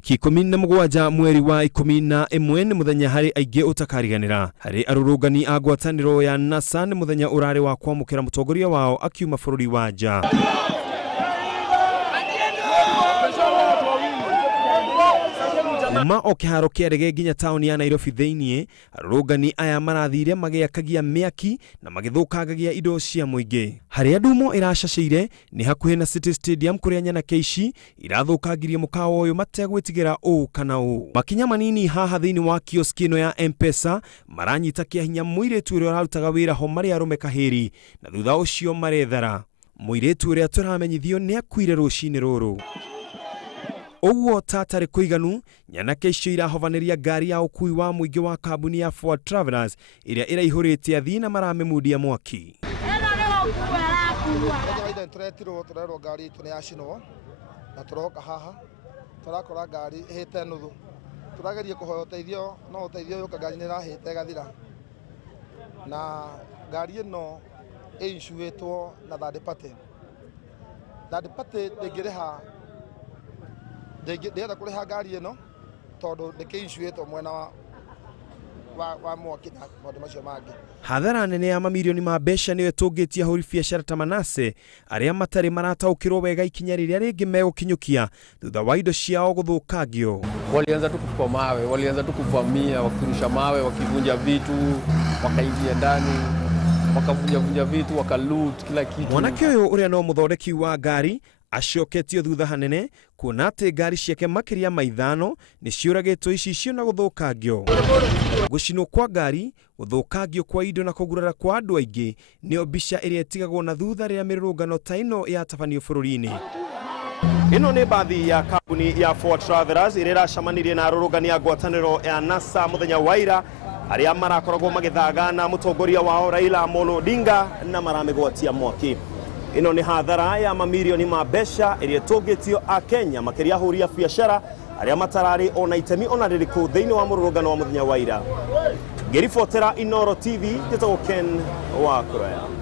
tariki 17 mweri wa 11 ni muthenya hari aige utakariganira hari arurungani a ngwataniro ya NASA ni muthenya urare wa kwamukira mutongoria wao akiuma bururi wa nja. Kuma o kiharo kia ndege nginya tauni ya Nairobi theinie, arurungani aya marathire magiakagia miaki na magithukangagia indo cia muingi. Hari andumo iracaceire ni hakuhe na City Stadium kuria nyana keici irathukangirie mukawa uyu mategwitigira u kana u. Makinya manini haha thiini wa kioski ino ya M-Pesa maranyita kia hinya muiretu uria arutaga wira ho mari arume kahiri na thutha ucio marethara. Muiretu uria turamenyithio ni akuire rucini ruru. Oguo tatari kuiganu nyanake icio irahovaneria ngari ya ukui wa muingi wa kambuni ya Ford Travelers iria iraihurite athina maramemudia mwaki. Turero ngari tune yacino na turoka haha turakora ngari hite nuthu turagerie kuhoya uteithio no uteithio yuka ngari ni rahite gathira na ngari ino inshuetwo na third party ndegereha ndenda kuriha ngari ino tondu ndikinshuetwo mwena wa mwaki na maundu macio mangi. Hathara nene ya mamilioni ma mbeca niwe tungitie ahuri biacara ta Manase aria matari marataukirwo wega ikinya riria ringi megukinyukia thutha wa indo ciao guthukangio. Walianza tu kuchukua mawe, walianza tu kuvamia, wakirusha mawe, wakivunja vitu, wakaingia ndani, wakavunja vitu, wakaloot kila kitu. Mwanake uyu uria no muthondeki wa ngari acoketio thutha hanene kuona ati ngari ciake makiria maithano ni ciuragitwo icicio na guthukangio. Gucinwo kwa ngari, guthukangio kwa indo na kugurara kwa andu aingi nio mbica iria itigagwo na thutha ria Mururungano ta ino iratabanirio bururi-ini. Ino ni baadhi ya kambuni ya Ford Travelers iria iracamanirie na arurungani a ngwataniro ya NASA muthenya wa ira aria marakoragwo magithagana mutongoria wao Raila Amolo Odinga na maramegwatia mwaki. Ino ni hathara ya mamilioni ma mbeca iria tungitio a Kenya makiria ahuri a biacara aria matarari ona itemi ona ririku thiini wa Mururungano wa muthenya wa ira. Ngiribotera Inooro TV, njitagwo Ken wakuraya.